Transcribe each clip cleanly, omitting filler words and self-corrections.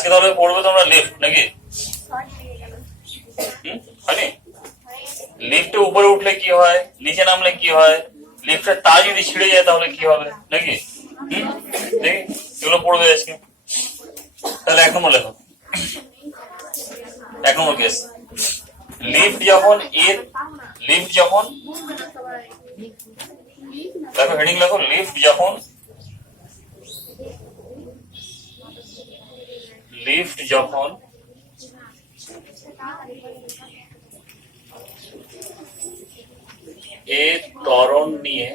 আজকে তাহলে পড়বে তোমরা লিফট নাকি? হয়নি? লিফটে উপরে উঠলে কি হয়, নিচে নামলে কি হয়, লিফটের তা যদি ছিঁড়ে যায় তাহলে কি হবে নাকি? দেখি এগুলো পড়বে আজকে। তাহলে 1 নম্বর লেখো, 1 নম্বর কেস। লিফট যখন দেখো হেডিং লেখো, লিফট যখন এ ত্বরণ নিয়ে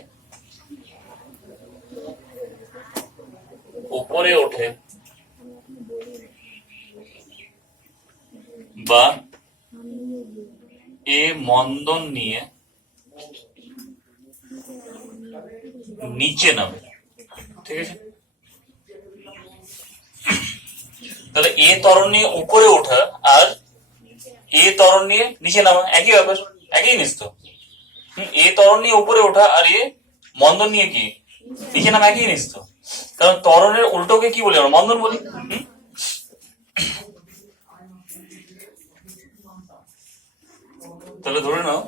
উপরে ওঠে বা এ মন্দন নিয়ে নিচে নামে, ঠিক আছে? তাহলে এ ত্বরণ নিয়ে উপরে ওঠা আর এ ত্বরণ নিয়ে নিচে নামা একই ব্যাপার, একই জিনিস তো। এ ত্বরণ নিয়ে উপরে ওঠা আর এ মন্দন নিয়ে কি নিচে নামা একই জিনিস তো। কারণ ত্বরণের উল্টোকে কি বলি আমরা? মন্দন বলি। তাহলে ধরে নাও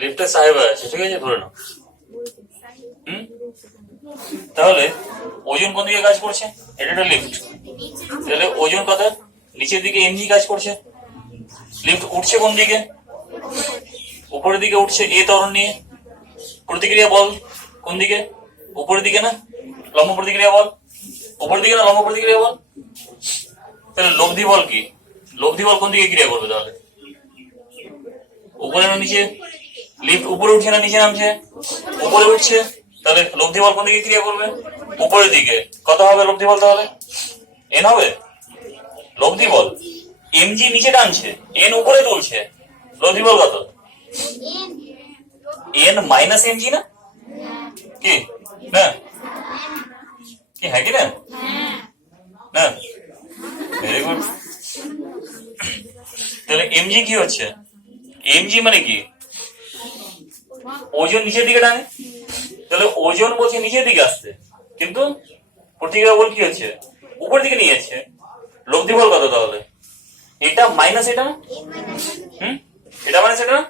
লিফটে সাহেব আছে, ঠিক আছে, ধরে নাও। তাহলে ওজন কোন দিকে কাজ করছে? এটা একটা লিফট, তাহলে ওজন কত? নিচের দিকে এমজি কাজ করছে। লিফট উঠছে কোন দিকে? উপরের দিকে উঠছে এ ত্বরণ নিয়ে। প্রতিক্রিয়া বল কোন দিকে? উপরের দিকে না? লম্ব প্রতিক্রিয়া বল উপরের দিকে না লম্ব প্রতিক্রিয়া বল? তাহলে লব্ধি বল কি? লব্ধি বল কোন দিকে ক্রিয়া করবে তাহলে? উপরে না নিচে? লিফট উপরে উঠছে না নিচে নামছে? উপরে উঠছে, তাহলে লব্ধি বল কোন দিকে ক্রিয়া করবে? উপরের দিকে। কত হবে লব্ধি বল তাহলে? এন হবে লব্ধি বল। এমজি নিচে টানছে, এন উপরে তুলছে, লব্ধি বল কত? এন মাইনাস এমজি না কি? না কি? হ্যাঁ কি না? না, ভেরি গুড। তাহলে এমজি কি হচ্ছে? এমজি মানে কি? ওজন নিচের দিকে টানে, তাহলে ওজন বলছে নিচের দিকে আসতে, কিন্তু প্রতিক্রিয়া বল কি হচ্ছে? উপর দিকে নিয়ে যাচ্ছে। লব্ধি বল কত তাহলে? এটা মাইনাস এটা না? এটা মাইনাস এটা না?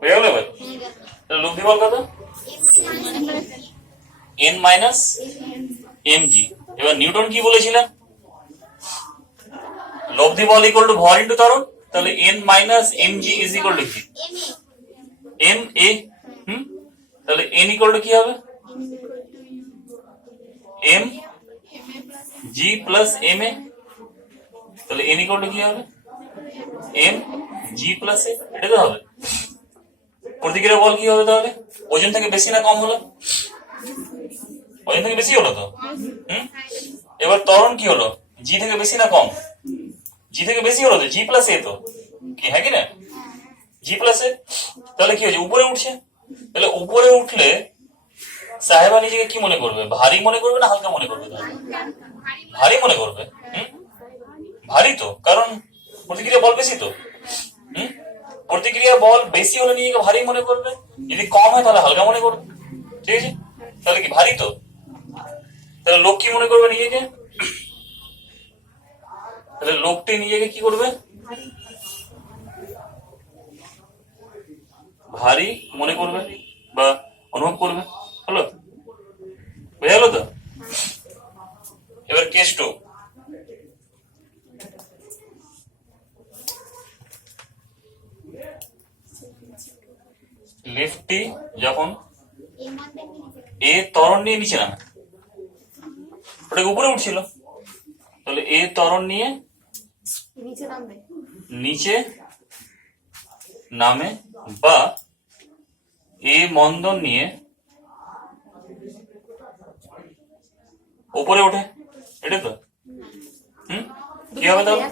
হয়ে গেল এবার? তাহলে লব্ধি বল কত? N minus MG. এবার নিউটন কি বলেছিলেন? লব্ধি বল ইকুয়াল টু ভর ইন্টু ত্বরণ। তাহলে N minus MG is equal to কি? M A. তাহলে এন ইকুয়াল টু কি হবে? M G plus M A. তাহলে এন ইকুয়াল টু কি হবে? এম জি প্লাস এ। এটা তো হবে। প্রতিক্রিয়া বল কি হবে তাহলে? ওজন থেকে বেশি না কম হলো? ওজন থেকে বেশি হলো তো। এবার ত্বরণ কি হলো? জি থেকে বেশি না কম? জি থেকে বেশি হলো তো, জি প্লাস এ তো কি, হ্যাঁ কি না? জি প্লাস এ। তাহলে কি হচ্ছে? উপরে উঠছে। তাহলে উপরে উঠলে সাহেবা নিজেকে কি মনে করবে? ভারী মনে করবে না হালকা মনে করবে? ভারী মনে করবে। ভারী তো, কারণ প্রতিক্রিয়া বল বেশি তো। প্রতিক্রিয়া বল বেশি হলে নিজেকে ভারী মনে করবে, যদি কম হয় তাহলে হালকা মনে করবে, ঠিক আছে? তাহলে কি ভারী তো। তাহলে লোক কি মনে করবে নিজেকে? তাহলে লোকটি নিজেকে কি করবে? ভারী মনে করবে বা অনুভব করবে। হলো? বোঝা গেল তো? এবার কেস 2। লিফটটি যখন এ ত্বরণ নিয়ে নিচে নামে, ওটাকে উপরে উঠছিল, তাহলে এ ত্বরণ নিয়ে নিচে নামে বা এ মন্দন নিয়ে উপরে ওঠে, এটা তো। কি হবে তাহলে?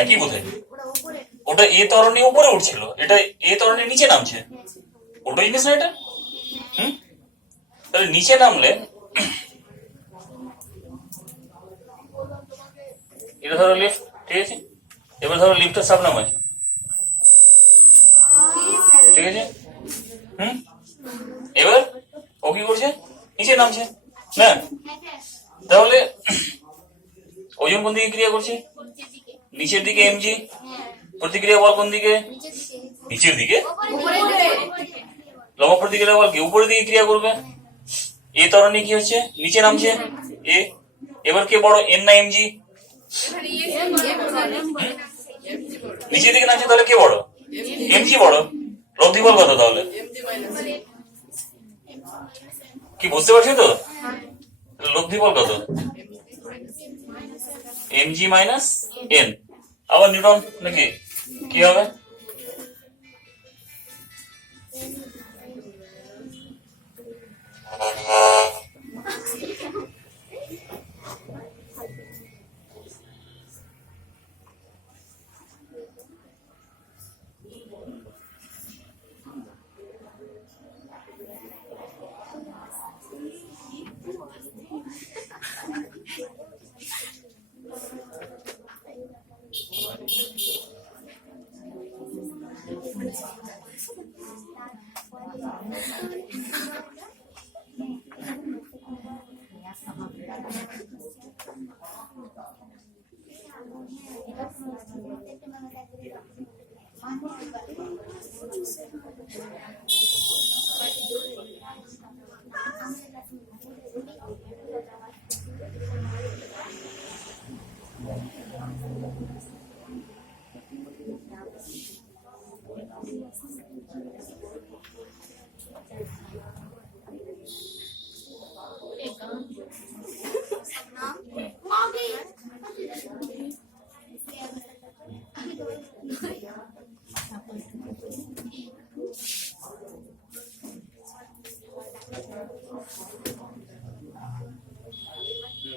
একই বোধহয়। ওটা এ ত্বরণ নিয়ে উপরে উঠছিল, এটা এ ত্বরণ নিয়ে নিচে নামছে, ওটা জিনিস না এটা। তাহলে নিচে নামলে এটা ধরো লিফট, ঠিক আছে? এবার ধরো লিফটের সাবনাম আছে, ঠিক আছে? হুম, এবার ও কি করছে, নিচে নামছে না? তাহলে ওজন কোন দিকে ক্রিয়া করছে? নিচের দিকে এমজি। প্রতিক্রিয়া বল কোন দিকে? নিচের দিকে। লম্ব প্রতিক্রিয়া বল কি উপরের দিকে ক্রিয়া করবে? এ ত্বরণে কি হচ্ছে, নিচে নামছে এ। এবার কে বড়, এন না এমজি? নিচের দিকে নামছে, তাহলে কে বড়? এমজি বড়। লব্ধি বল কত তাহলে? কি বুঝতে পারছো তো? লব্ধি বল কত? MG minus N. আবার নিউটন নাকি কি হবে?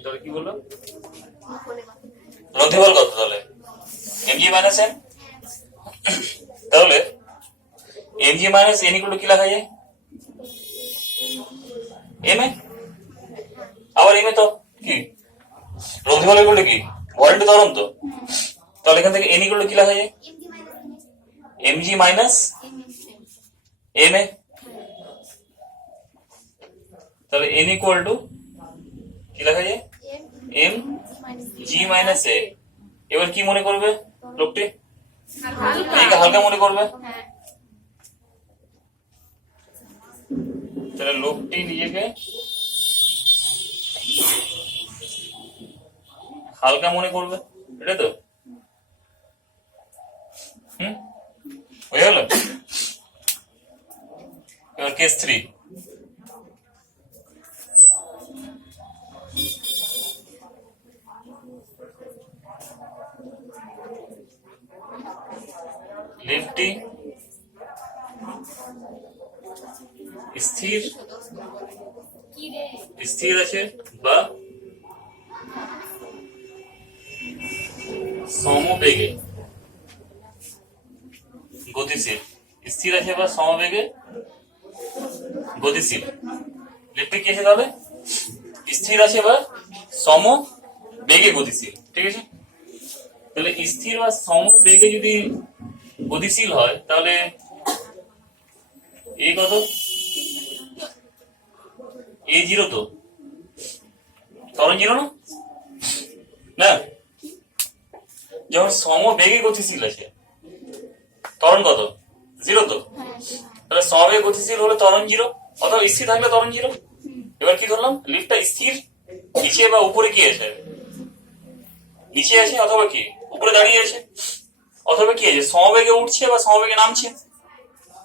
তাহলে কি বললো, লব্ধি বল কত তাহলে? MG minus N. তাহলে MG minus N equal to কি লেখা যায়? M A. আবার এম এ তো কি লব্ধি বল ইকুয়াল টু কি ওয়ারেন্টি ত্বরণ তো। তাহলে এখান থেকে এন ইকুয়াল টু কি লেখা যায়? MG minus M A. তাহলে এন ইকুয়াল টু কি লেখা যায়? এম জি মাইনাস এ। এবার কি মনে করবে লোকটি? একে হালকা মনে করবে। তাহলে লোকটি নিজেকে হালকা মনে করবে, এটা তো। হয়ে গেল। এবার কেস 3। লিফটটি স্থির স্থির আছে বা সমবেগে গতিশীল। স্থির আছে বা সমবেগে গতিশীল। লিফটটি কি আছে তাহলে? স্থির আছে বা সমবেগে গতিশীল। ঠিক আছে? তাহলে স্থির বা সমবেগে যদি গতিশীল হয় তাহলে এ কত? এ জিরো তো, ত্বরণ জিরো না? না, যখন সমবেগে গতিশীল আছে ত্বরণ কত? জিরো তো। তাহলে সমবেগে গতিশীল হলে ত্বরণ জিরো, অথবা স্থির থাকলে ত্বরণ জিরো। এবার কি ধরলাম, লিফটটা স্থির, নিচে বা উপরে কি আছে? নিচে আছে, অথবা কি উপরে দাঁড়িয়ে আছে, অথবা কি আছে সমবেগে উঠছে বা সমবেগে নামছে।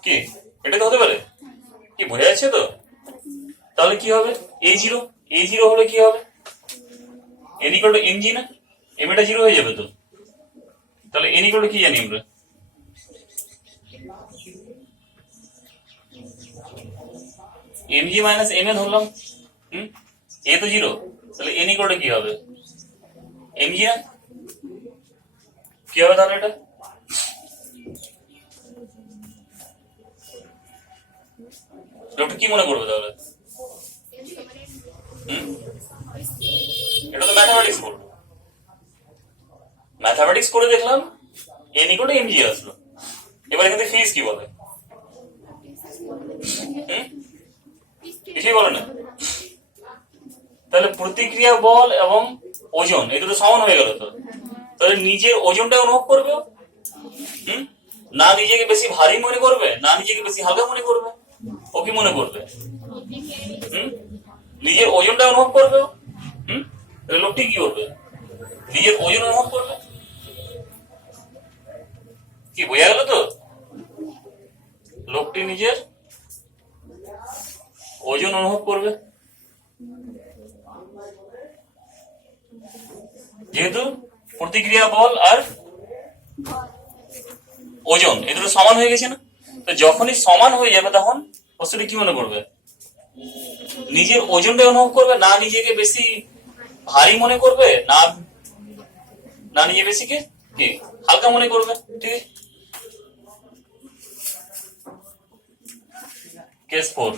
কি এটা তো হতে পারে? কি বোঝা যাচ্ছে তো? তাহলে কি হবে, এ জিরো। এ জিরো হলে কি হবে, N equal to M G না? এম এটা জিরো হয়ে যাবে তো। তাহলে এন ইকুয়াল টু কি জানি আমরা? এম জি মাইনাস এম এ ধরলাম। এ তো জিরো, তাহলে এন ইকুয়াল টু কি হবে? এম জি না? কি হবে তাহলে এটা? ডক্টর কি মনে করবে তাহলে? এটা তো ম্যাথামেটিক্স করবো। ম্যাথামেটিক্স করে দেখলাম N equal to M G আসলো। এবার এখান থেকে ফিজ কি বলে? কিছুই বলে না। তাহলে প্রতিক্রিয়া বল এবং ওজন এই দুটো সমান হয়ে গেল। তো তাহলে নিজের ওজনটা অনুভব করবে ও। না নিজেকে বেশি ভারী মনে করবে, না নিজেকে বেশি হালকা মনে করবে। ও কি মনে করবে? নিজের ওজনটা অনুভব করবে ও। তাহলে লোকটি কি করবে? নিজের ওজন অনুভব করবে। কি বোঝা গেল? তো লোকটি নিজের ওজন অনুভব করবে, যেহেতু প্রতিক্রিয়া বল আর ওজন এই দুটো সমান হয়ে গেছে না। তো যখনই সমান হয়ে যাবে তখন বস্তুটি কি মনে করবে? নিজের ওজনটা অনুভব করবে, না নিজেকে বেশি ভারী মনে করবে, না না নিজে বেশিকে কি হালকা মনে করবে। ঠিক আছে। কেস 4,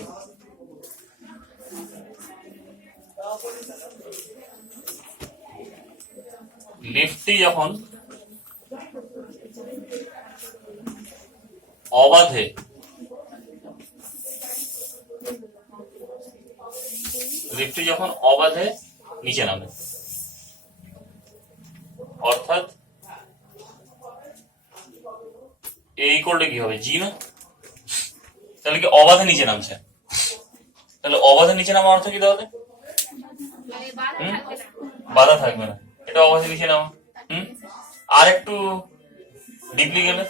লিফটটি যখন অবাধে নিচে নামে, অর্থাৎ এই করলে কি হবে? জি না? তাহলে কি অবাধে নিচে নামছে? তাহলে অবাধে নিচে নামা অর্থ কি? তাহলে বাধা থাকবে না, এটা অবাধে নিচে নামা। আর একটু ডিপলি গেলে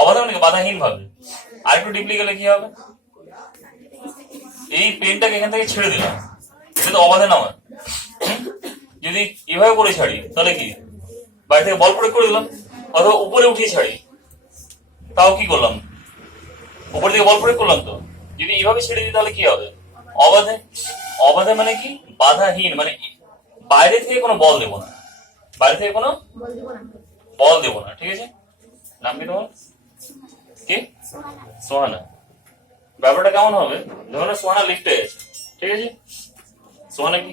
অবাধে মানে বাধাহীন ভাবে, আর একটু ডিপলি গেলে কি হবে? এই পেনটাকে এখান থেকে ছেড়ে দিলাম, এটা তো অবাধে নামা। যদি এভাবে করে ছাড়ি তাহলে কি? বাইরে থেকে বল প্রয়োগ করে দিলাম, অথবা উপরে উঠিয়ে ছাড়ি, তাও কি করলাম? উপর থেকে বল প্রয়োগ করলাম। তো যদি এভাবে ছেড়ে দিই তাহলে কি হবে? অবাধে। অবাধে মানে কি? বাধাহীন, মানে বাইরে থেকে কোনো বল দেবো না, বাইরে থেকে কোনো বল দেবো না। ঠিক আছে। নাম কি তোমার? কি? সোহানা। ব্যাপারটা কেমন হবে? ধরো সোহানা লিফটে আছে। ঠিক আছে। সোহানা কি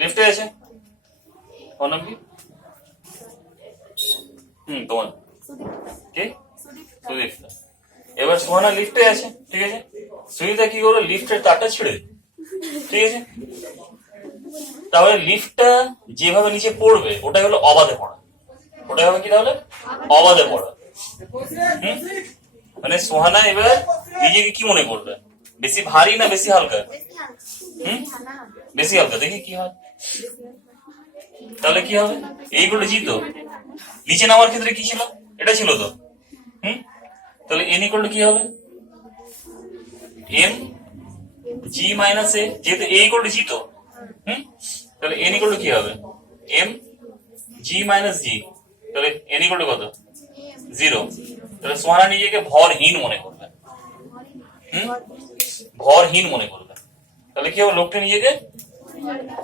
লিফটে আছে? তোমার নাম কি? তোমার কি? সুদীপ্তা। এবার সোহানা লিফটে আছে। ঠিক আছে। সুদীপ্তা কি করলো? লিফটের তারটা ছেড়ে দিল। ঠিক আছে। তাহলে লিফটটা যেভাবে নিচে পড়বে ওটা হলো অবাধে পড়া। ওটা হবে কি তাহলে? অবাধে পড়া। মানে সোহানা এবার নিজেকে কি মনে করবে? বেশি ভারী না বেশি হালকা? বেশি হালকা। দেখি কি হয়। তাহলে কি হবে? এইগুলো জিতো নিচে নামার ক্ষেত্রে কি ছিল? এটা ছিল তো। তাহলে এন ইকুয়াল কি হবে? এম জি মাইনাস এ, যেহেতু এ ইকুয়াল টু জি তো। তাহলে এন ইকুয়াল কি হবে? এম জি মাইনাস জি। তাহলে এন ইকুয়াল কত? 0। তাহলে সোহানা নিজেকে ভরহীন মনে করবে। ভরহীন মনে করবে। তাহলে কি হবে? লোকটা নিজেকে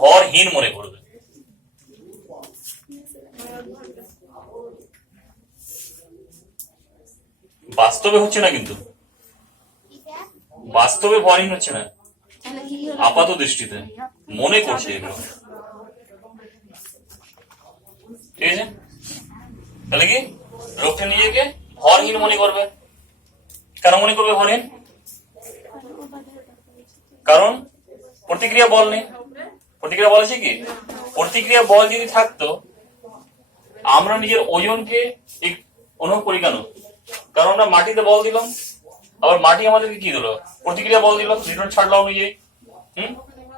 ভরহীন মনে করবে। বাস্তবে হচ্ছে না, কিন্তু বাস্তবে ভরহীন হচ্ছে না, আপাত দৃষ্টিতে মনে করছে এগুলো। ঠিক আছে। তাহলে কি লোকটা নিজেকে ভরহীন মনে করবে। কেন মনে করবে ভরহীন? কারণ প্রতিক্রিয়া বল নেই। প্রতিক্রিয়া বল আছে কি? প্রতিক্রিয়া বল যদি থাকতো আমরা নিজের ওজনকে অনুভব করি কেন? কারণ আমরা মাটিতে বল দিলাম, আবার মাটি আমাদেরকে কি দিল? প্রতিক্রিয়া বল দিল, রিটার্ন ছাড়লাম নিজে।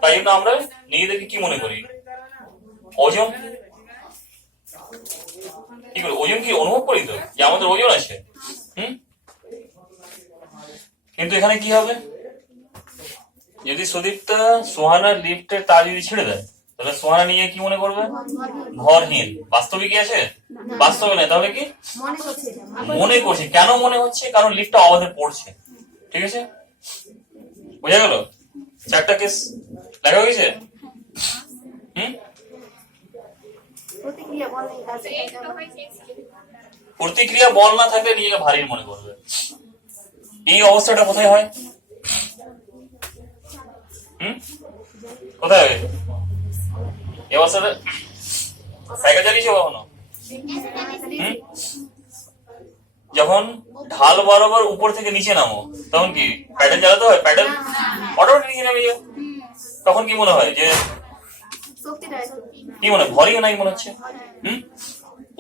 তাই জন্য আমরা নিজেদেরকে কি মনে করি? ওজন। কি করি? ওজন কি অনুভব করি তো যে আমাদের ওজন আছে। কিন্তু এখানে কি হবে? যদি সুদীপ্তা সোহানার লিফটের তার যদি ছেড়ে দেয় তাহলে সোহানা নিয়ে কি মনে করবে? ভরহীন। বাস্তবে কি আছে? বাস্তবে নেই। তাহলে কি মনে করছে? কেন মনে হচ্ছে? কারণ লিফটটা অবাধে পড়ছে। ঠিক আছে। বোঝা গেল? 4টা কেস লেখা হয়েছে। প্রতিক্রিয়া বল না থাকলে নিজেকে ভারী মনে করবে। এই অবস্থাটা কোথায় হয়? কোথায় হয় এই অবস্থাটা? সাইকেল চালিয়েছো কখনো? যখন ঢাল বরাবর উপর থেকে নিচে নামো তখন কি প্যাডেল চালাতে হয়? প্যাডেল অটোমেটিক নিচে নেমে যাও। তখন কি মনে হয় যে কি মনে হয় ভরই নাই মনে হচ্ছে।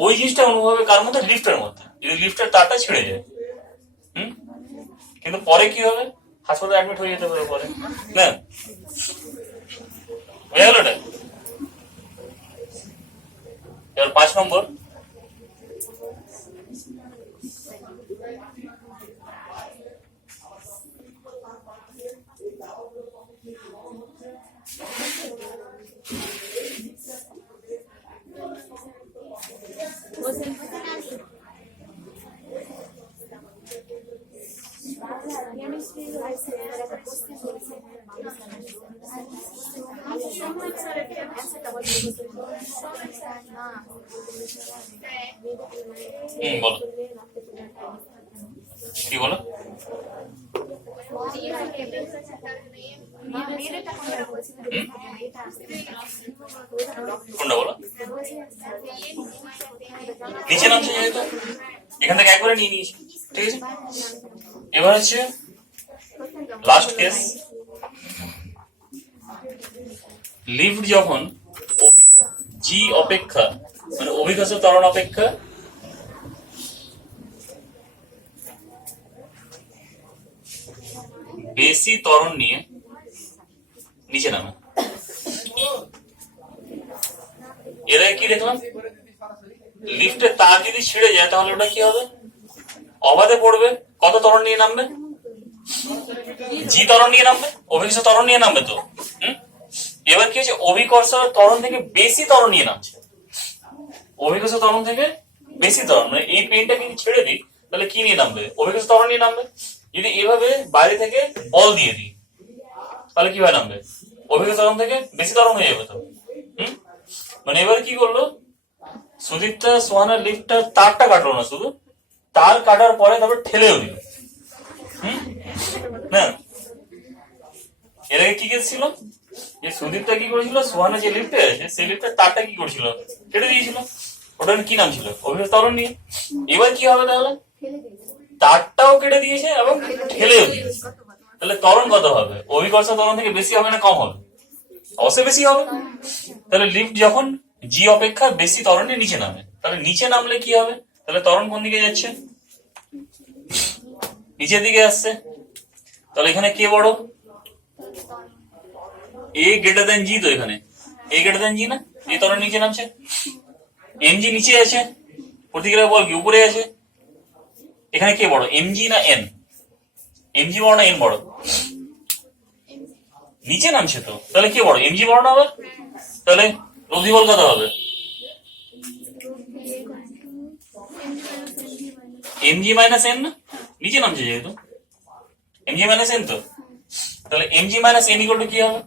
ওই জিনিসটা অনুভব হবে কার মধ্যে? লিফটের মধ্যে। যদি লিফটের তারটা ছিঁড়ে যায় কিন্তু পরে কি হবে? হাসপাতালে অ্যাডমিট হয়ে যেতে পারে পরে না। বুঝা গেল? এবার 5 নম্বর, বলো কি বলো? কোনটা বলো? নিচে নামছে যেহেতু এখান থেকে একবারে নিয়ে নিয়েছি, ঠিক আছে। এবার হচ্ছে লাস্ট কেস, লিফট যখন জি অপেক্ষা মানে অভিঘাত ত্বরণ অপেক্ষা বেশি ত্বরণ নিয়ে নিচে নামে। এর আগে কি দেখলাম? লিফটের তার যদি ছিঁড়ে যায় তাহলে ওটা কি হবে? অবাধে পড়বে। কত ত্বরণ নিয়ে নামবে? জি ত্বরণ নিয়ে নামবে, অভিঘাত ত্বরণ নিয়ে নামবে তো। এবার কি হচ্ছে? অভিকর্ষ ত্বরণ থেকে বেশি ত্বরণ নিয়ে নামছে। অভিকর্ষ ত্বরণ থেকে বেশি ত্বরণ মানে এই পেনটা যদি ছেড়ে দিই তাহলে কি নিয়ে নামবে? অভিকর্ষ ত্বরণ নিয়ে নামবে। যদি এভাবে বাইরে থেকে বল দিয়ে দিই তাহলে কি হয়? নামবে অভিকর্ষ ত্বরণ থেকে বেশি ত্বরণ হয়ে যাবে তো। মানে এবার কি করলো? সুদীপ্তা সোহানের লিফটটার তারটা কাটলো না, শুধু তার কাটার পরে তারপর ঠেলেও দিল। না, এর আগে কি কেস ছিল? যে সুদীপটা কি করেছিল? সোহানের যে লিফটে আছে সেই লিফটের তারটা কি করেছিল? কেটে দিয়েছিল। ওটার কি নাম ছিল? অভিঘাত ত্বরণ নিয়ে। এবার কি হবে তাহলে? তারটাও কেটে দিয়েছে এবং ঠেলেও দিয়েছে। তাহলে ত্বরণ কত হবে? অভিকর্ষ ত্বরণ থেকে বেশি হবে না কম হবে? অবশ্যই বেশি হবে। তাহলে লিফট যখন জি অপেক্ষা বেশি ত্বরণে নিচে নামে, তাহলে নিচে নামলে কি হবে? তাহলে ত্বরণ কোন দিকে যাচ্ছে? নিচের দিকে আসছে। তাহলে এখানে কে বড়? এ গ্রেটার দেন জি। তো এখানে এ গ্রেটার দেন জি না? এই ত্বরণ নিচে নামছে, এম জি নিচে আছে, প্রতিক্রিয়া বল কি উপরে আছে। এখানে কে বড়? এম জি না এন? এম জি বড় না এন বড়? নিচে নামছে তো, তাহলে কে বড়? এম জি বড় না আবার? তাহলে রোধী বল কত হবে? এম জি মাইনাস এন না? নিচে নামছে যেহেতু এম জি মাইনাস এন তো। তাহলে M G minus N equal to কি হবে?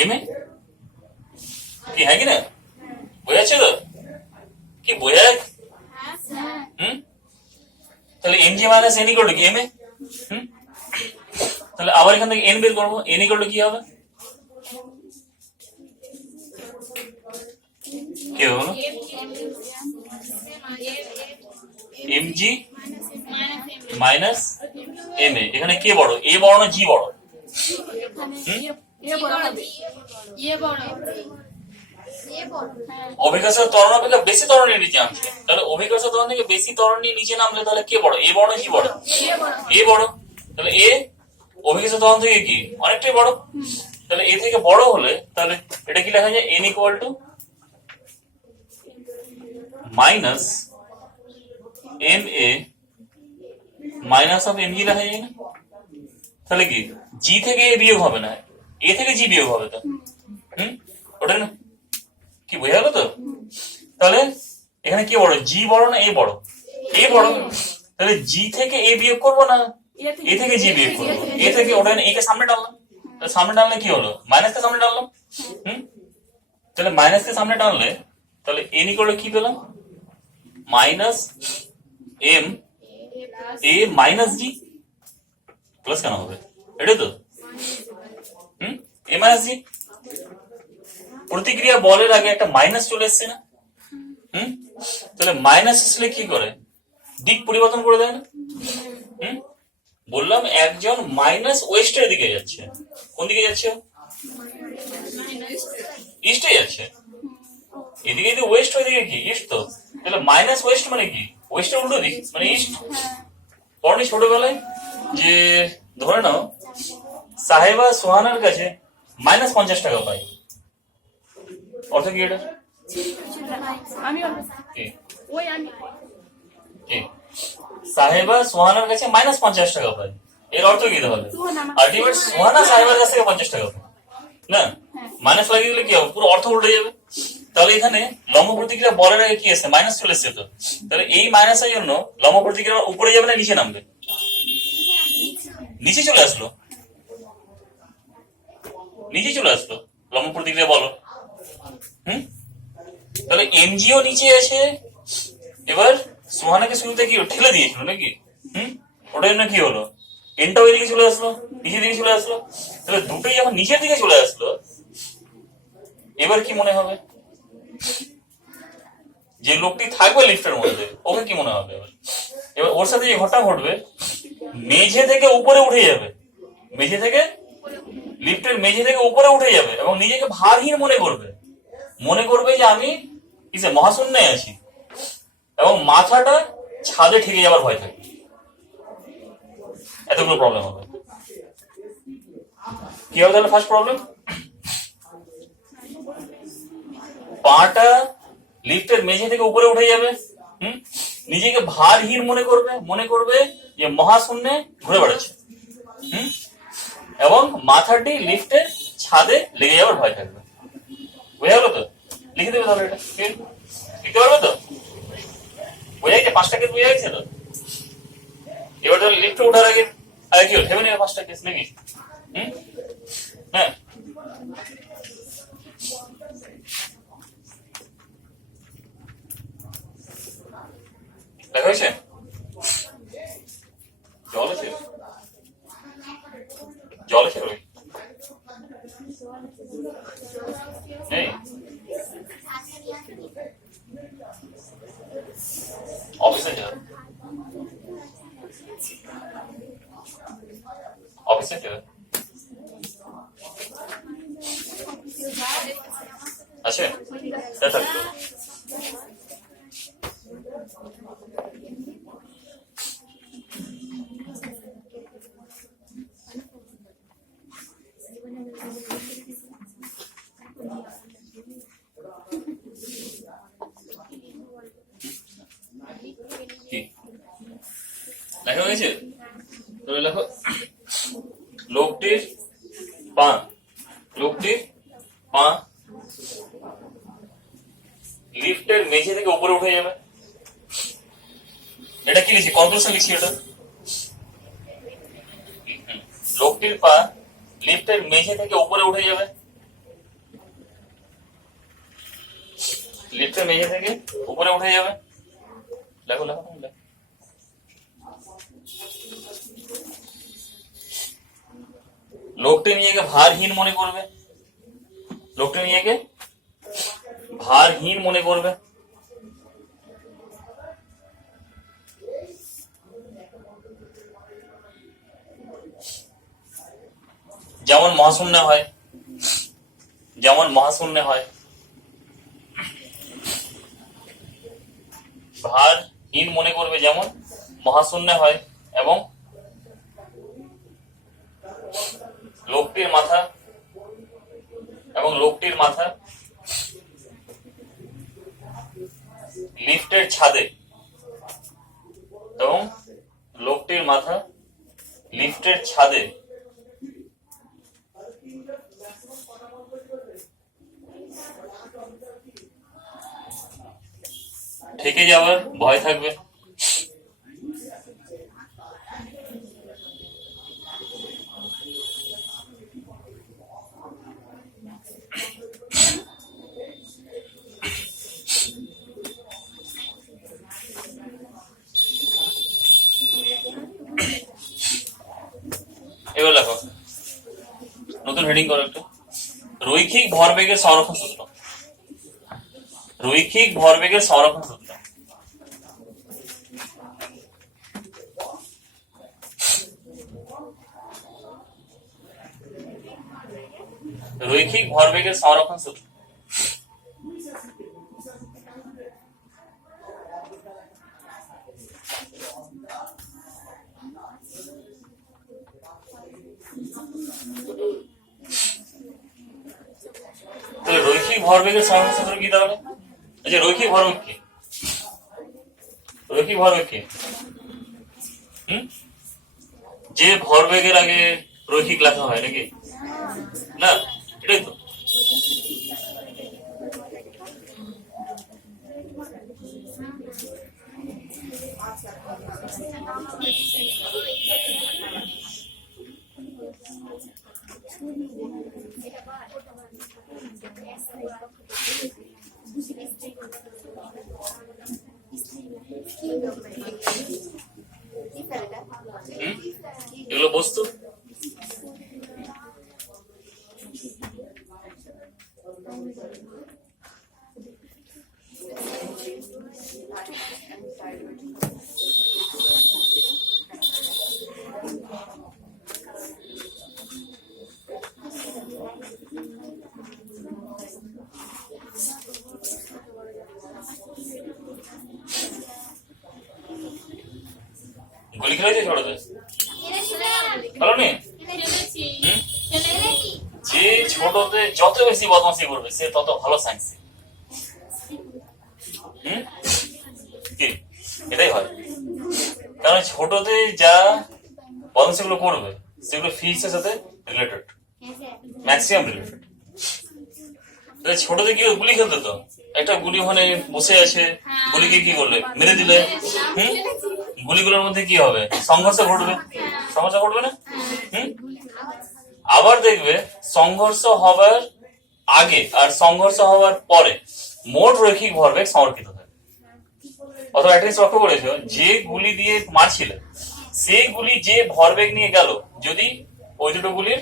এম এ কি হ্যাঁ কি না? বোঝাচ্ছে তো? কি বোঝা? তাহলে M G minus N equal to কি? M A. তাহলে আবার এখান থেকে এন বের করবো। এন ইকুয়াল টু কি হবে? কি হলো? এম জি মাইনাস এম এ। এখানে কে বড়? এ বড় না জি বড়? অভিকর্ষ ত্বরণ অপেক্ষা বেশি ত্বরণ নিয়ে নিচে নামছে। তাহলে অভিকর্ষ ত্বরণ থেকে বেশি ত্বরণ নিয়ে নিচে নামলে তাহলে কে বড়? এ বড় না জি বড়? এ বড়। তাহলে এ অভিকর্ষ ত্বরণ থেকে কি অনেকটাই বড়। তাহলে এ থেকে বড় হলে তাহলে এটা কি লেখা যায়? N equal to minus M A minus of M G লেখা যায় না? তাহলে কি জি থেকে এ বিয়োগ হবে না, এ থেকে জি বিয়োগ হবে তো। ওটা না কি বোঝা গেল তো? তাহলে এখানে কি বড়? জি বড় না এ বড়? এ বড়। তাহলে জি থেকে এ বিয়োগ করবো না এ থেকে জি বিয়োগ করবো? এ থেকে ওটা এ কে সামনে টানলাম, সামনে টানলে কি হলো? মাইনাস কে সামনে টানলাম। তাহলে মাইনাস কে সামনে টানলে তাহলে এন ইকুয়াল কি পেলাম? Minus M A minus G. Plus কেন হবে? এটাই তো। এ মাইনাস জি। প্রতিক্রিয়া বলের আগে একটা মাইনাস চলে এসছে না? হুম, তাহলে মাইনাস আসলে কি করে, দিক পরিবর্তন করে দেয় না? হুম, বললাম একজন মাইনাস ওয়েস্টের দিকে যাচ্ছে। কোন দিকে যাচ্ছে? ইস্টে যাচ্ছে। এদিকে যদি ওয়েস্ট, ওইদিকে কি ইস্ট তো। তাহলে মাইনাস ওয়েস্ট মানে কি? ওয়েস্টের উল্টো দিক মানে ইস্ট। পড়নি ছোটবেলায় যে ধরে নাও সাহেবা সোহানার কাছে -50 টাকা পাই, অর্থ কি এটা? কি? কি? সাহেবা সোহানার কাছে -50 টাকা পাই, এর অর্থ কি তাহলে? আলটিমেট সোহানা সাহেবার কাছ থেকে 50 টাকা পাই না, মাইনাস লাগিয়ে দিলে কি হবে, পুরো অর্থ উল্টে যাবে। তাহলে এখানে লম্ব প্রতিক্রিয়া বলের আগে কি আছে, মাইনাস চলে এসছে তো। তাহলে এই মাইনাসের জন্য লম্ব প্রতিক্রিয়া উপরে যাবে না নিচে নামবে? নিচে চলে আসলো, নিচে চলে আসলো লম্ব প্রতিক্রিয়া বলো। হুম, তাহলে এমজিও নিচে আছে। এবার সুহানাকে শুরুতে কি ঠেলে দিয়েছিল নাকি? হুম, ওটার জন্য কি হলো, এনটা ওই দিকে চলে আসলো, নিচের দিকে চলে আসলো। তাহলে দুটোই যখন নিচের দিকে চলে আসলো, এবার কি মনে হবে, যে লোকটি থাকবে লিফটের মধ্যে ওকে কি মনে হবে? এবার ওর সাথে যে ঘটনা ঘটবে, মেঝে থেকে উপরে উঠে যাবে, মেঝে থেকে, লিফটের মেঝে থেকে উপরে উঠে যাবে এবং নিজেকে ভারহীন মনে করবে, মনে করবে যে আমি কিসে মহাশূন্যে আছি, এবং মাথাটা ছাদে ঠেকে যাবার ভয় থাকবে। এতগুলো প্রবলেম হবে। কি হবে তাহলে? ফার্স্ট প্রবলেম, পাটা লিফটের মেঝে থেকে উপরে উঠে যাবে, নিজেকে ভারহীন মনে করবে, মনে করবে যে মহাশূন্যে ঘুরে বেড়াচ্ছে, এবং মাথাটি লিফটের ছাদে লেগে যাওয়ার ভয় থাকবে। বোঝা গেল তো? লিখে দেবে তাহলে, এটা লিখতে পারবে তো? বোঝা গেছে? 5টা কেস বোঝা গেছে তো? এবার তাহলে লিফটে ওঠার আগে কি হল, ভেবে নেবে 5টা কেস নাকি? হ্যাঁ, দেখা হয়েছে? জল আছে, জল আছে রবি নেই? অফিসে যা, অফিসে যা। আছে থাকতো। কি লেখা হয়েছে? তাহলে লেখো, লোকটির পা, লোকটির পা লিফটের মেঝে থেকে উপরে উঠে যাবে। এটা কি লিখছি? কনক্লুশন লিখছি এটা। লোকটির পা লিফটের মেঝে থেকে উপরে উঠে যাবে, লিফটের মেঝে থেকে উপরে উঠে যাবে। লেখো লেখো লেখো। লোকটি নিজেকে ভারহীন মনে করবে, লোকটি নিজেকে ভারহীন মনে করবে, যেমন মহাশূন্য হয়, যেমন মহাশূন্য হয়, ভারহীন মনে করবে যেমন মহাশূন্য হয়, এবং লোকটির মাথা, এবং লোকটির মাথা লিফটের ছাদে, এবং লোকটির মাথা লিফটের ছাদে ঠেকে যাওয়ার ভয় থাকবে। এবার লেখো, নতুন হেডিং করো একটু, রৈখিক ভরবেগের সংরক্ষণ সূত্র। রৈখিক ভরবেগের সংরক্ষণ সূত্র। রৈখিক ভরবেগের সংরক্ষণ সূত্র। তাহলে রৈখিক ভরবেগের সংরক্ষণ সূত্র কি তাহলে? আচ্ছা, রৈখিক ভরবেগ কি? রৈখিক ভরবেগ কি? যে ভরবেগের আগে রৈখিক লেখা হয় নাকি? না, এটাই তো। এগুলো বস্তু। গুলি খেলেছে ছোটতে? ভালো নেই। যে ছোটতে যত বেশি বদমাশি করবে সে তত ভালো সায়েন্স। এটাই হয়, কারণ ছোটতে যা বদমাশি গুলো করবে সেগুলো ফিজিক্সের সাথে রিলেটেড, ম্যাক্সিমাম রিলেটেড। ছোটতে কি গুলি খেলতে, তো একটা গুলি ওখানে বসে আছে, গুলিকে কি করলে মেরে দিলে, গুলিগুলোর মধ্যে কি হবে? সংঘর্ষ ঘটবে, সমস্যা ঘটবে না? আবার দেখবে সংঘর্ষ হবার আগে আর সংঘর্ষ হওয়ার পরে মোট রৈখিক ভরবেগ সংরক্ষিত থাকে। অথবা একটা জিনিস লক্ষ্য করেছো, যে গুলি দিয়ে মারছিলে সেই গুলি যে ভরবেগ নিয়ে গেল, যদি ওই দুটো গুলির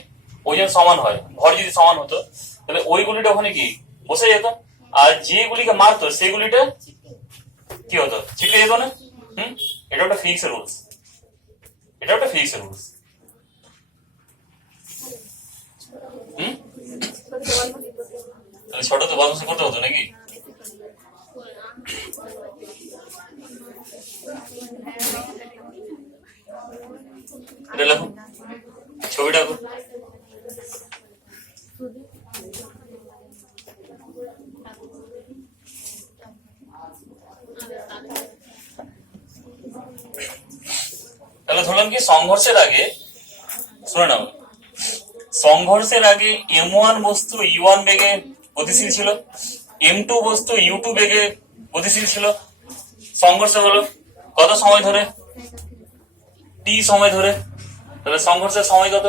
ওজন সমান হয়, ভর যদি সমান হতো, তাহলে ওই গুলিটা ওখানে কি বসে যেত, আর যে গুলিকে মারতো সেই গুলিটা কি হতো? ছিটকে যেত না? এটা একটা ফিজিক্সের রুলস, এটা একটা ফিজিক্সের রুলস। ছোট তো বদমাশি করতে হতো নাকি? এটা লেখো, ছবিটা আঁকো। তাহলে ধরলাম কি সংঘর্ষের আগে, শুনে নাও, সংঘর্ষের আগে M1 বস্তু E1 বেগে গতিশীল ছিল, M2 বস্তু U2 বেগে গতিশীল ছিল। সংঘর্ষ হলো কত সময় ধরে? T সময় ধরে। তাহলে সংঘর্ষের সময় কত?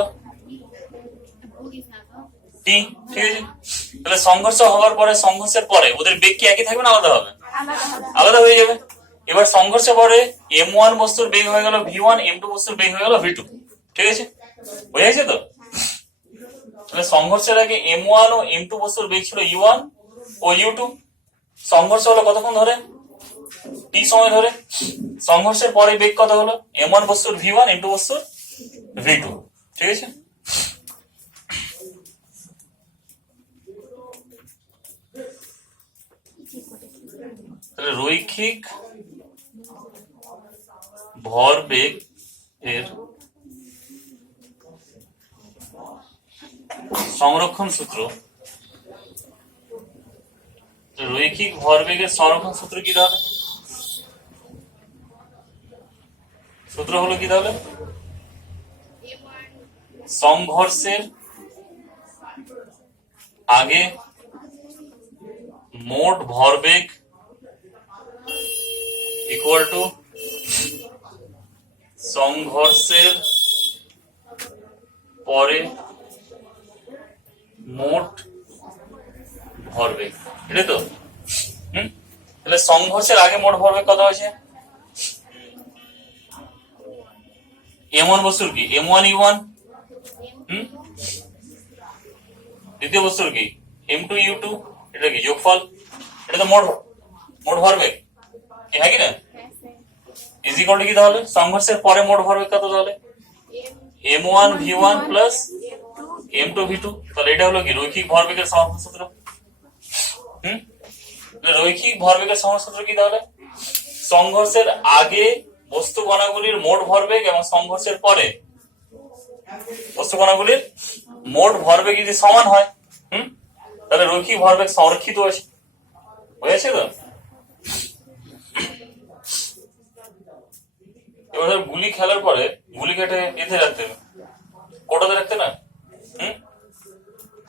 T। ঠিক আছে, তাহলে সংঘর্ষ হওয়ার পরে, সংঘর্ষের পরে ওদের বেগ কি একই থাকবে না আলাদা হবে? আলাদা হয়ে যাবে। এবার সংঘর্ষের পরে M1 বস্তুর বেগ হয়ে গেল V1, M2 বস্তুর বেগ হয়ে গেল V2। ঠিক আছে, হয়ে গেছে তো? তাহলে সংঘর্ষের আগে M1 ও M2 বস্তুর বেগ ছিল U1 ও U2। সংঘর্ষ হলো কতক্ষণ ধরে? T সময় ধরে। সংঘর্ষের পরে বেগ কত হলো? M1 বস্তুর V1, M2 বস্তুর V2। ঠিক আছে, তাহলে রৈখিক ভরবেগ এর সংরক্ষণ সূত্র, রৈখিক ভরবেগের সংরক্ষণ সূত্র কি তাহলে? সূত্র হলো কি তাহলে? সংঘর্ষের আগে মোট ভরবেগ ইকুয়াল টু সংঘর্ষের পরে মোট ভরবেগ। এটা তো তাহলে সংঘর্ষের আগে মোট ভরবেগ কত হয়েছে? M1 বস্তুর কি M1 U1, দ্বিতীয় বস্তুর কি M2 U2, এটা কি যোগফল, এটা তো মোট মোট ভরবেগ, হ্যাঁ কি না? ইজ ইকুয়াল টু কি তাহলে সংঘর্ষের পরে মোট ভরবেগ কত তাহলে? m1 v1 plus m2 v2। তাহলে এটা হলো কি রৈখিক ভরবেগের সমষ্টি সূত্র। রৈখিক ভরবেগের সমষ্টি সূত্র কি তাহলে? সংঘর্ষের আগে বস্তু কণাগুলির মোট ভরবেগ এবং সংঘর্ষের পরে বস্তু কণাগুলির মোট ভরবেগ যদি সমান হয়, তাহলে রৈখিক ভরবেগ সংরক্ষিত হয়েছে তো। এবার ধর গুলি খেলার পরে গুলি কেটে এতে রাখতে হবে, কোটাতে রাখতে না,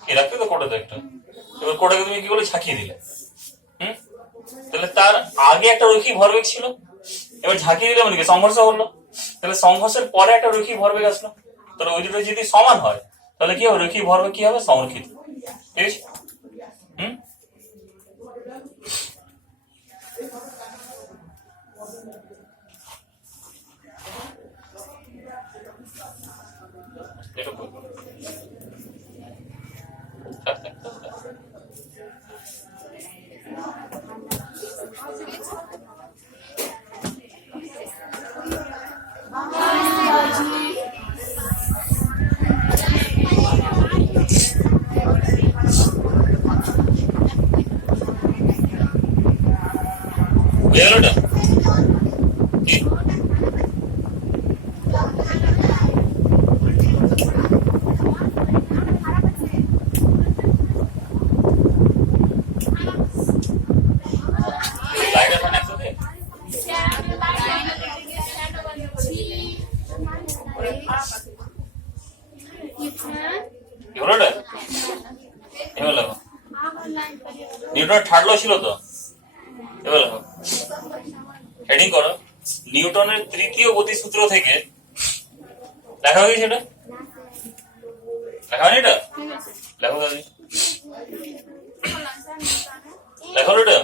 কি রাখতে তো কোটাতে একটা। এবার কোটাকে তুমি কি বলে ঝাঁকিয়ে দিলে, তাহলে তার আগে একটা রৈখিক ভরবেগ ছিল, এবার ঝাঁকিয়ে দিলে মানে কি সংঘর্ষ হলো, তাহলে সংঘর্ষের পরে একটা রৈখিক ভরবেগ আসলো, তাহলে ওই দুটো যদি সমান হয় তাহলে কি হবে রৈখিক ভরবেগ কি হবে সংরক্ষিত। ঠিক আছে? নিউটনের থার্ড ল ছিল তো। এবার দেখো হেডিং করো, নিউটনের তৃতীয় গতিসূত্র থেকে লেখা হয়েছে, এটা লেখা হয়নি, এটা লেখো দাদি, লেখো এটা।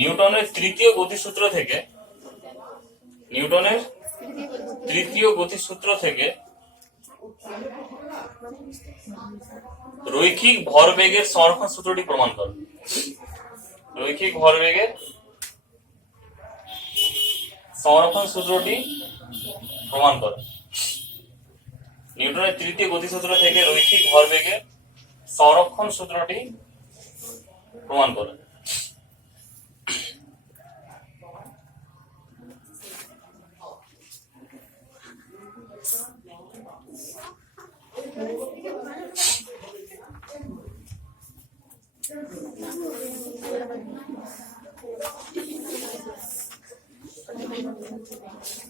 নিউটনের তৃতীয় গতিসূত্র থেকে, নিউটনের তৃতীয় গতিসূত্র থেকে রৈখিক ভরবেগের সংরক্ষণ সূত্রটি প্রমাণ করো। রৈখিক ভরবেগের সংরক্ষণ সূত্রটি প্রমাণ করো। নিউটনের তৃতীয় গতিসূত্র থেকে রৈখিক ভরবেগের সংরক্ষণ সূত্রটি প্রমাণ করো।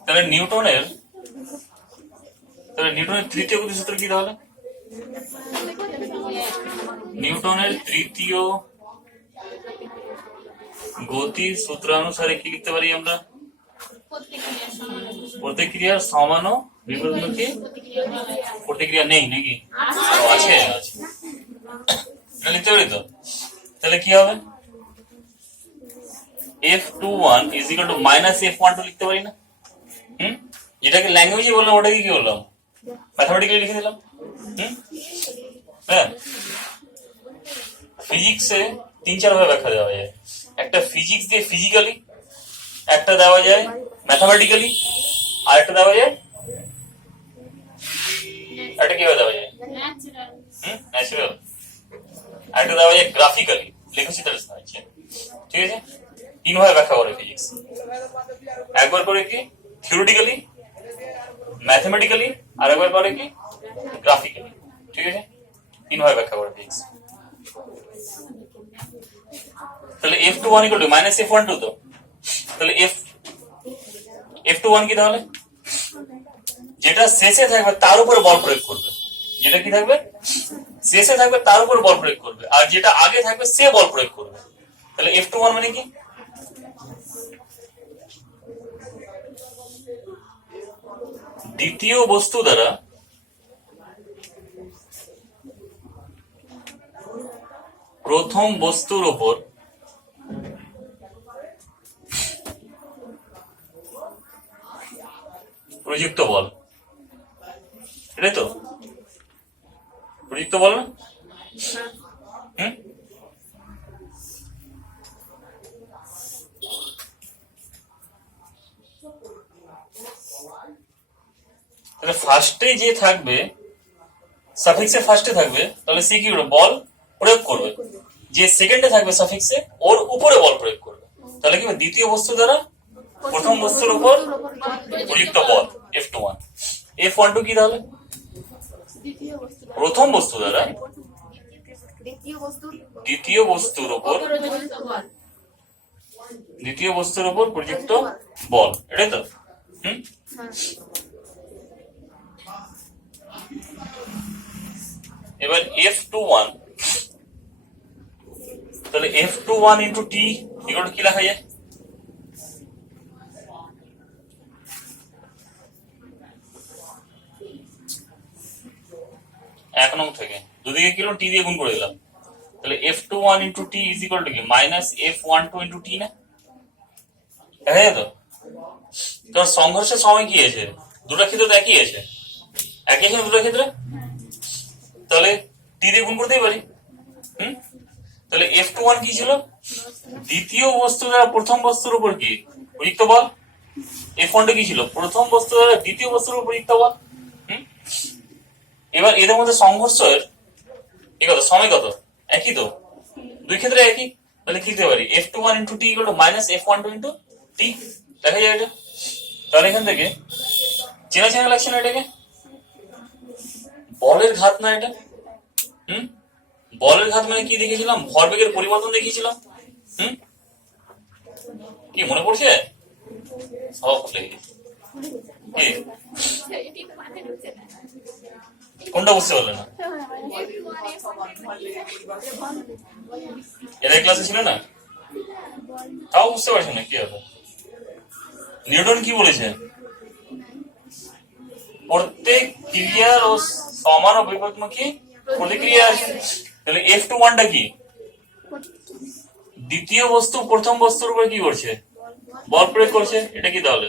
তাহলে নিউটনের তৃতীয় গতিসূত্র কি তাহলে? নিউটনের তৃতীয় গতি সূত্রানুসারে কি লিখতে পারি আমরা? প্রতিক্রিয়ার সমান ও বিপরীতমুখী প্রতিক্রিয়া নেই নাকি? আছে, লিখতে পারি তো। তাহলে কি হবে? F21 is equal to minus F12 লিখতে পারি না? যেটাকে ল্যাঙ্গুয়েজে বললাম ওটাকে কি বললাম? ম্যাথমেটিক্যালি লিখে দিলাম। হ্যাঁ, ফিজিক্সে 3-4 ভাবে ব্যাখ্যা দেওয়া যায়। একটা ফিজিক্স দিয়ে ফিজিক্যালি, একটা দেওয়া যায় ম্যাথমেটিক্যালি, আর একটা দেওয়া যায়, একটা কিভাবে দেওয়া যায়? ন্যাচারাল। আর একটা দেওয়া যায় গ্রাফিক্যালি, লেখচিত্রের সাহায্যে। ঠিক আছে? 3 ভাবে ব্যাখ্যা করে ফিজিক্স। একবার করে কি থিওরিটিক্যালি, ম্যাথমেটিক্যালি, আর একবার করে কি গ্রাফিক্যালি। ঠিক আছে? 3 ভাবে ব্যাখ্যা করে ফিজিক্স। তাহলে F21 equal to minus F12 তো। তাহলে F21 কি তাহলে? যেটা শেষে থাকবে তার উপরে বল প্রয়োগ করবে। যেটা কি থাকবে? শেষে থাকবে তার উপর বল প্রয়োগ করবে, আর যেটা আগে থাকবে সে বল প্রয়োগ করবে। তাহলে F21 মানে কি? দ্বিতীয় বস্তু দ্বারা প্রথম বস্তুর উপর প্রযুক্ত বল, এটাই তো। প্রযুক্ত বল না? হুম, তাহলে ফার্স্টে যে থাকবে সাফিক্সের ফার্স্টে থাকবে, তাহলে সে কি করবে? বল প্রয়োগ করবে। যে সেকেন্ডে থাকবে সাফিক্সে, ওর উপরে বল প্রয়োগ করবে। তাহলে কি হবে? দ্বিতীয় বস্তু দ্বারা প্রথম বস্তুর উপর প্রযুক্ত বল F21। F12 কি তাহলে? প্রথম বস্তু দ্বারা দ্বিতীয় বস্তুর উপর প্রযুক্ত বল, এটাই তো? হুম, এবার F21, তাহলে F21 ইন্টু টি এগুলো কি লেখা যায়? এক নং থেকে দুদিকে কিলো টি দিয়ে গুণ করে দিলাম, তাহলে F21 into T is equal to কি? মাইনাস F12 ইন্টু টি না? দেখা যায় তো? তোর সংঘর্ষের সময় কি আছে? দুটো ক্ষেত্রে তো একই আছে, একই আছে দুটো ক্ষেত্রে, তাহলে টি দিয়ে গুণ করতেই পারি। হুম, তাহলে F21 কি ছিল? দ্বিতীয় বস্তু দ্বারা প্রথম বস্তুর উপর কি প্রযুক্ত বল। F12 কি ছিল? প্রথম বস্তু দ্বারা দ্বিতীয় বস্তুর উপর প্রযুক্ত বল। হুম, এবার এদের মধ্যে সংঘর্ষের কত সময় কত? একই তো, দুই ক্ষেত্রে একই, তাহলে কি দিতে পারি? F21 into T equal to minus F12 into T. দেখা যায় এটা? তাহলে এখান থেকে চেনা চেনা লাগছে না এটাকে? বলের ঘাত না এটা? হুম, বলের ঘাত মানে কি দেখেছিলাম? ভরবেগের পরিবর্তন দেখিয়েছিলাম। হুম, কি মনে পড়ছে? সব ভুলে গেছি। কি কোনটা বুঝতে পারলে না? এদের ক্লাসে ছিল না, তাও বুঝতে পারছেন না? কি হবে? নিউটন কি বলেছে? প্রত্যেক ক্রিয়ার ও সমান ও বিপরীতমুখী প্রতিক্রিয়া আছে। তাহলে F21 টা কি? দ্বিতীয় বস্তু প্রথম বস্তুর উপর কি করছে? বল প্রয়োগ করছে। এটা কি তাহলে?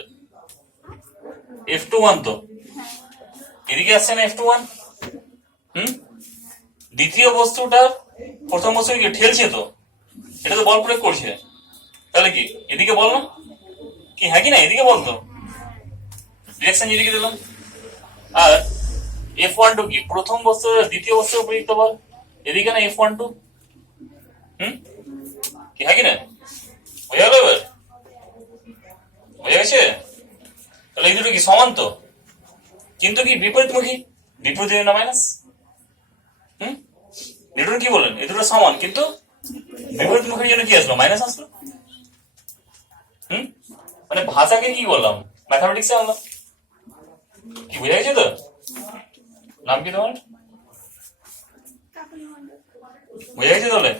F21 তো এদিকে আসছে না F21? হুম, দ্বিতীয় বস্তুটা প্রথম বস্তুকে ঠেলছে তো, এটা তো বল প্রয়োগ করছে। তাহলে কি এদিকে বল না? কি হ্যাঁ কি না? এদিকে বল তো, ডিরেকশন যেদিকে দিলাম। আর F12 কি? প্রথম বস্তু দ্বিতীয় বস্তুর প্রযুক্ত বল, এদিকে না F12? হুম, কি হ্যাঁ কি না? বোঝা গেল? এবার বোঝা গেছে? তাহলে এই দুটো কি সমান তো, কিন্তু কি বিপরীতমুখী, বিপরীত না মাইনাস। হুম, নিউটন কি বলেন? এই দুটো সমান কিন্তু বিপরীতমুখীর জন্য কি আসলো? মাইনাস আসলো। হুম, মানে ভাষাকে কি বললাম? ম্যাথামেটিক্সে আনলাম। কি বোঝা গেছে তো? নাম কি তোমার? বোঝা গেছে তাহলে?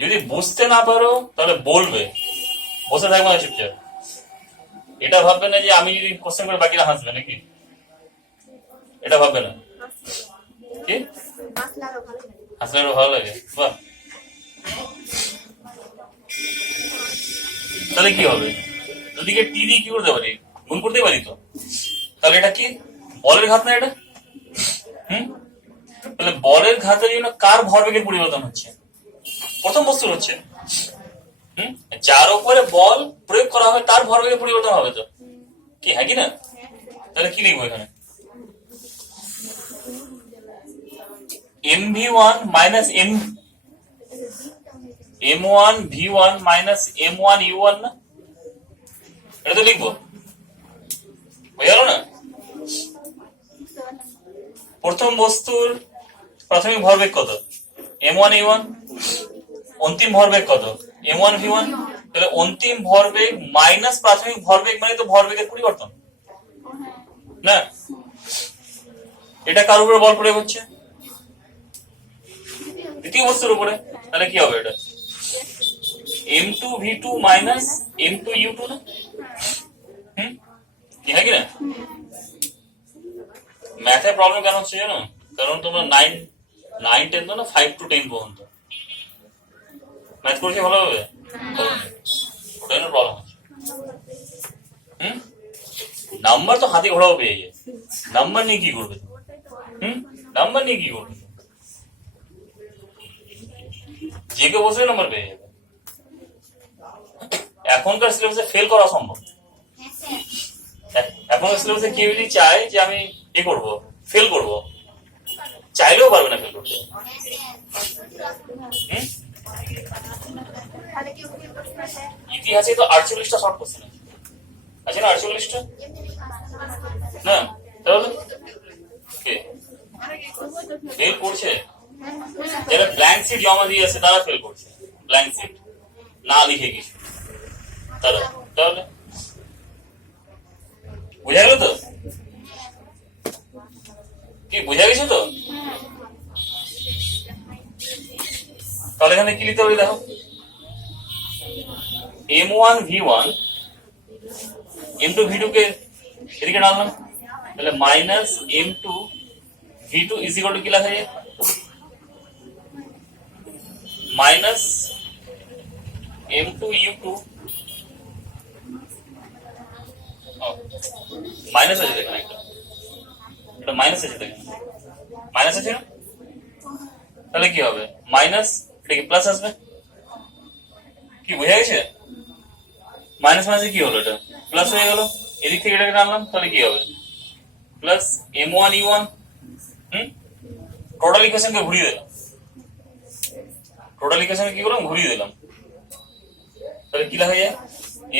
যদি বুঝতে না পারো তাহলে বলবে, বসে থাকবে না চুপচাপ। এটা ভাববে না যে আমি যদি কোশ্চেন করে বাকিরা হাসবে নাকি, এটা ভাববে না। কি হাসলে আরো ভালো লাগে? বাহ, তাহলে কি হবে? দুদিকে টি দিয়ে কি করতে পারি? গুণ করতে পারি তো। তাহলে এটা কি বলের ঘাত না এটা? হুম, তাহলে বলের ঘাতের জন্য কার ভরবেগের পরিবর্তন হচ্ছে? প্রথম বস্তুর হচ্ছে। হুম, যার উপরে বল প্রয়োগ করা হবে তার ভরবেগের পরিবর্তন হবে তো, কি হ্যাঁ কি না? তাহলে কি লিখবো এখানে? mv1 minus m1 v1 minus m1 u1 না? এটা তো লিখবো, হয়ে গেল না? প্রথম বস্তুর প্রাথমিক ভরবেগ কত? m1 u1। অন্তিম ভরবেগ কত? m1 v1। তাহলে অন্তিম ভরবেগ মাইনাস প্রাথমিক ভরবেগ মানে তো ভরবেগের পরিবর্তন না? এটা কার উপরে বল প্রয়োগ হচ্ছে? দ্বিতীয় বস্তুর উপরে। তাহলে কি হবে এটা? m2 v2 minus m2 u2 না? হুম, কি হ্যাঁ কি না? ম্যাথে প্রবলেম কেন হচ্ছে জানো? কারণ তোমরা 9 10 তো না, 5 to 10 পর্যন্ত ম্যাথ করছে ভালোভাবে, ওটাই না প্রবলেম হচ্ছে। হুম, নাম্বার তো হাতে ঘোড়াও পেয়ে যায়, নাম্বার নিয়ে কি করবে? হুম, নাম্বার নিয়ে কি করবে? যে কেউ বসে নাম্বার পেয়ে যাবে। এখনকার সিলেবাসে ফেল করা সম্ভব। এখনকার সিলেবাসে কেউ যদি চায় যে আমি করব, ফেল করব, চাইলেও পারবে না ফেল করতে। ইতিহাসে তো 48টা শর্ট কোশ্চেন আছে না? 48টা না? তাহলে ফেল করছে যারা ব্ল্যাঙ্ক সিট জমা দিয়ে আছে, তারা ফেল করছে। ব্ল্যাঙ্ক সিট না লিখে কিছু তারা। তাহলে বুঝা গেল তো? কি বুঝা গেছে তো? তাহলে এখানে কি লিখতে হবে দেখো, M1V1 M2 V2 কে এদিকে ডাললাম, তাহলে minus M2 V2 is equal to কি লেখা যায়? মাইনাস M2 U2 মাইনাস আছে দেখেন, একটা মাইনাস আছে দেখেন, মাইনাস আছে না? তাহলে কি হবে? মাইনাস এটা কি প্লাস আসবে? কি বোঝা গেছে? মাইনাস মাইনাসে কি হলো? এটা প্লাস হয়ে গেল। এদিক থেকে এটাকে আনলাম, তাহলে কি হবে? Plus M1U1। টোটাল ইকুয়েশনকে ঘুরিয়ে দিলাম, টোটাল ইকুয়েশনকে কি করলাম? ঘুরিয়ে দিলাম। তাহলে কি লেখা যায়?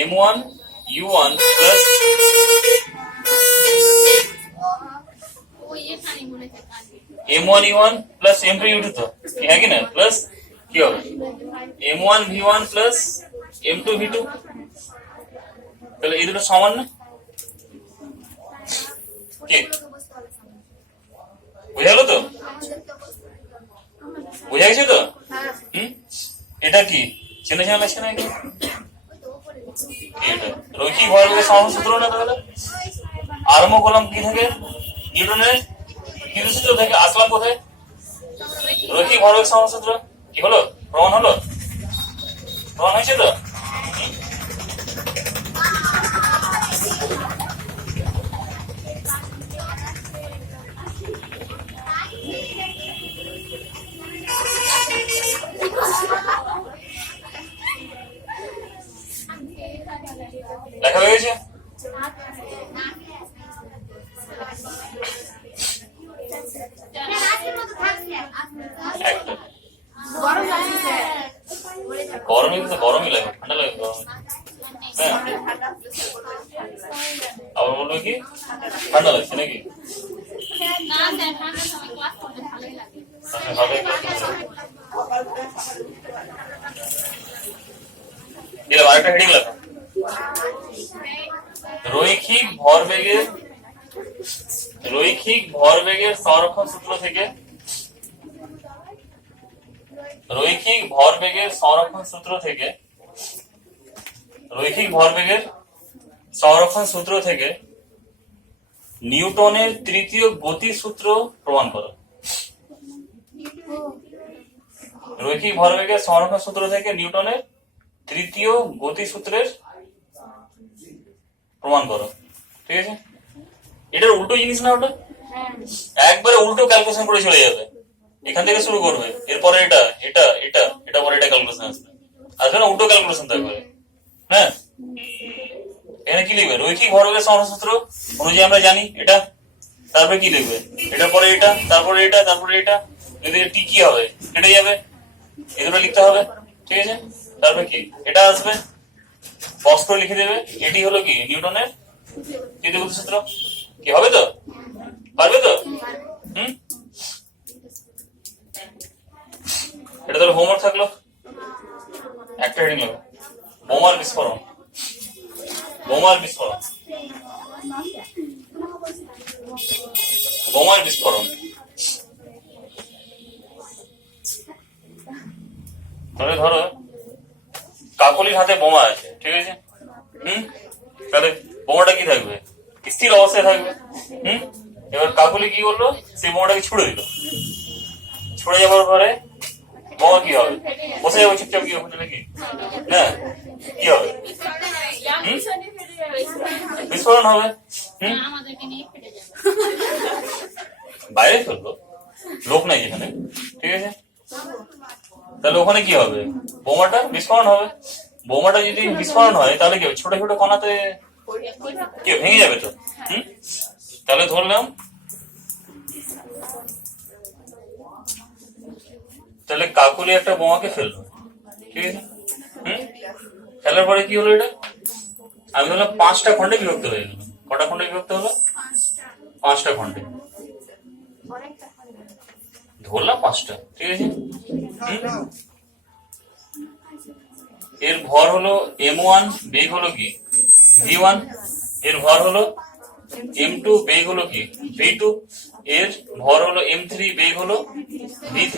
M1U1 plus M1U1 plus M2U2 তো হ্যাঁ কি না? প্লাস কি হবে? M1V1 plus M2V2। তাহলে এই দুটো সমান না? কি বুঝা গেল তো? বুঝা গেছে তো? এটা কি চেনা চেনা লাগছে না? কি এটা রৈখিক ভরবেগের সমানুপাতিক সূত্র না? তাহলে আরম্ভ করলাম কি থেকে? নিউটনের তৃতীয় সূত্র থেকে। আসলাম কোথায়? রৈখিক ভরবেগ সমানুপাতিক সূত্র। কি হলো? প্রমাণ হলো? প্রমাণ হয়েছে তো? লেখা হয়ে গেছে? গরমই তো গরমই লাগে, ঠান্ডা লাগে গরম। হ্যাঁ আবার বলবে কি ঠান্ডা লাগছে নাকি? আরেকটা হেডিং লেখা, রৈখিক ভরবেগের সংরক্ষণ সূত্র থেকে, রৈখিক ভরবেগের সংরক্ষণ সূত্র থেকে নিউটনের তৃতীয় গতির সূত্র প্রমাণ করো। রৈখিক ভরবেগের সংরক্ষণ সূত্র থেকে নিউটনের তৃতীয় গতি সূত্রের প্রমাণ করো। ঠিক আছে? এটার উল্টো জিনিস না ওটা? একবারে উল্টো ক্যালকুলেশন করে চলে যাবে। এখান থেকে শুরু করবে, এরপরে এটা এটা এটা এটা পরে এটা ক্যালকুলেশন আসবে না? উল্টো ক্যালকুলেশন থাকবে। হ্যাঁ এখানে কি লিখবে? রৈখিক ভরবেগের সংরক্ষণ সূত্র অনুযায়ী আমরা জানি এটা, তারপরে কি লিখবে? এটা পরে এটা, তারপরে এটা, তারপরে এটা, যদি টি কি হবে কেটে যাবে, এই দুটো লিখতে হবে। ঠিক আছে? তারপরে কি এটা আসবে, বক্স করে লিখে দেবে। এটি হলো কি নিউটনের তৃতীয় গতি সূত্র। কি হবে তো? পারবে তো? এটা তাহলে হোমওয়ার্ক থাকলো। একটা হেডিং লাগবে, বোমার বিস্ফোরণ। বোমার বিস্ফোরণ, বোমার বিস্ফোরণ। ধরে ধরো কাকলির হাতে বোমা আছে, ঠিক আছে? তাহলে বোমাটা কি থাকবে? স্থির অবস্থায় থাকবে। এবার কাকলি কি করলো? সেই বোমাটাকে ছুড়ে দিল। ছুড়ে যাবার পরে বোমা কি হবে? বসে যাবে চুপচাপ, কি হবে নাকি? না কি হবে? বিস্ফোরণ হবে। বাইরে ফেললো, লোক নাই এখানে, ঠিক আছে? তাহলে ওখানে কি হবে? বোমাটা বিস্ফোরণ হবে। বোমাটা যদি বিস্ফোরণ হয় তাহলে কি হবে? ছোট ছোট কণাতে কি ভেঙে যাবে তো। তাহলে ধরলাম, তাহলে কাকুলি একটা বোমাকে ফেললো, ঠিক আছে? ফেলার পরে কি হলো? এটা আমি ধরলাম 5টা খন্ডে বিভক্ত হয়ে গেল। কটা খন্ডে বিভক্ত হলো? 5টা খন্ডে। ধরলাম 5টা, ঠিক আছে? এর ভর হলো m1, বেগ হলো কি v1, এর ভর হলো m2, বেগ হলো কি v2, এর ভর হলো m3, বেগ হলো v3,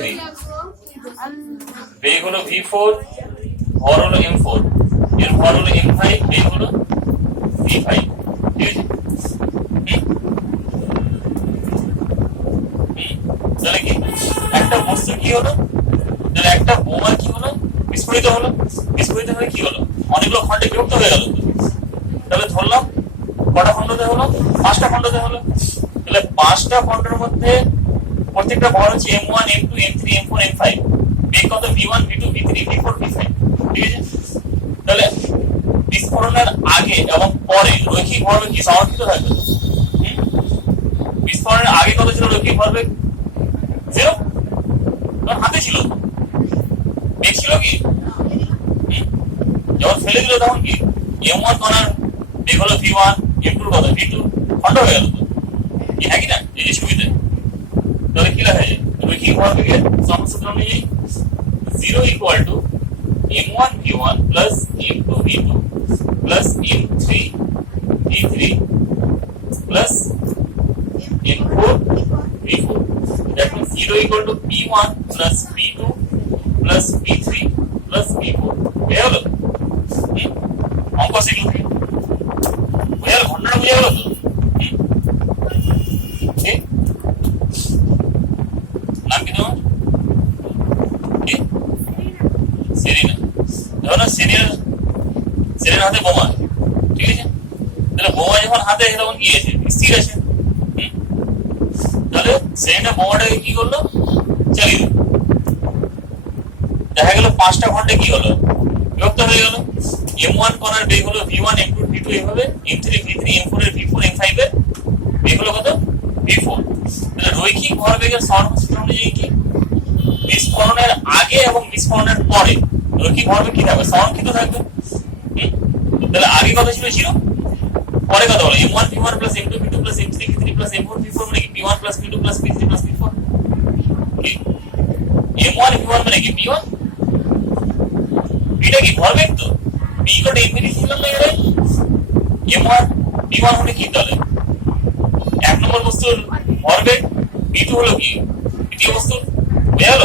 বেগ হলো v4, ভর হলো m4, এর ভর হলো m5, বেগ হলো v5, ঠিক আছে? তাহলে কি একটা বস্তু কি হলো? তাহলে একটা বোমা কি হলো? বিস্ফোরিত হলো। বিস্ফোরিত হয়ে কি হলো? অনেকগুলো খন্ডে বিভক্ত হয়ে গেল। তাহলে ধরলাম কটা খন্ডতে হলো? 5টা খন্ডতে হলো। তাহলে 5টা খন্ডের মধ্যে প্রত্যেকটা ভর হচ্ছে m1, m2, m3, m4, m5, বেগ কত? v1, v2, v3, v4, v5, ঠিক আছে? তাহলে বিস্ফোরণের আগে এবং পরে রৈখিক ভরবেগ কি সংরক্ষিত থাকবে? বিস্ফোরণের আগে কত ছিল রৈখিক ভরবেগ? 0। তখন হাতে ছিল, বেগ ছিল কি? যখন ফেলে দিল তখন কি m1 কণার বেগ হলো v1, m2 কত? v2, খন্ড হয়ে গেল তো, কি হ্যাঁ কি না? এই যে সুবিধা। তাহলে কি লেখা যায়? রৈখিক ভরবেগের সূত্র অনুযায়ী 0 equal to m1 v1 plus m2 v2 plus m3 v3 plus m4 v4। That means 0 equal to p1 plus p2 plus p3 plus p4। বুঝে গেল? অঙ্ক শিখলো কি? বুঝে গেল? ঘটনাটা বুঝে গেল তো? নাম কি তোমার? সেরিনা। ধরো সেরিনার হাতে বোমা, ঠিক আছে? তাহলে বোমা যখন হাতে আছে তখন কি আছে? স্থির আছে। তাহলে সেরিনা বোমাটাকে কি করলো? চালিয়ে দিল। দেখা গেল 5টা খন্ডে কি হলো? বিভক্ত হয়ে গেল। m1 কণার বেগ হলো v1, m2, v2 এভাবে, m3, v3, m4 এর v4, m5 এর বেগ হলো কত? v4। তাহলে রৈখিক ভরবেগের সূত্র অনুযায়ী কি বিস্ফোরণের আগে এবং বিস্ফোরণের পরে রৈখিক ভরবেগ কি থাকবে? সংরক্ষিত থাকবে। তাহলে আগে কত ছিল? 0। পরে কত হলো? m1 v1 plus m2 v2 plus m3 v3 plus m4 v4 মানে কি p1 plus p2 plus p3 plus p4। m1 v1 মানে কি p1, এটা কি ভরবেগ তো? p = m3 ছিলাম না এর m1 p1 হলো কি? তাহলে এক নম্বর বস্তুর ভরবেগ, p2 হলো কি দ্বিতীয় বস্তুর। বুঝে গেল?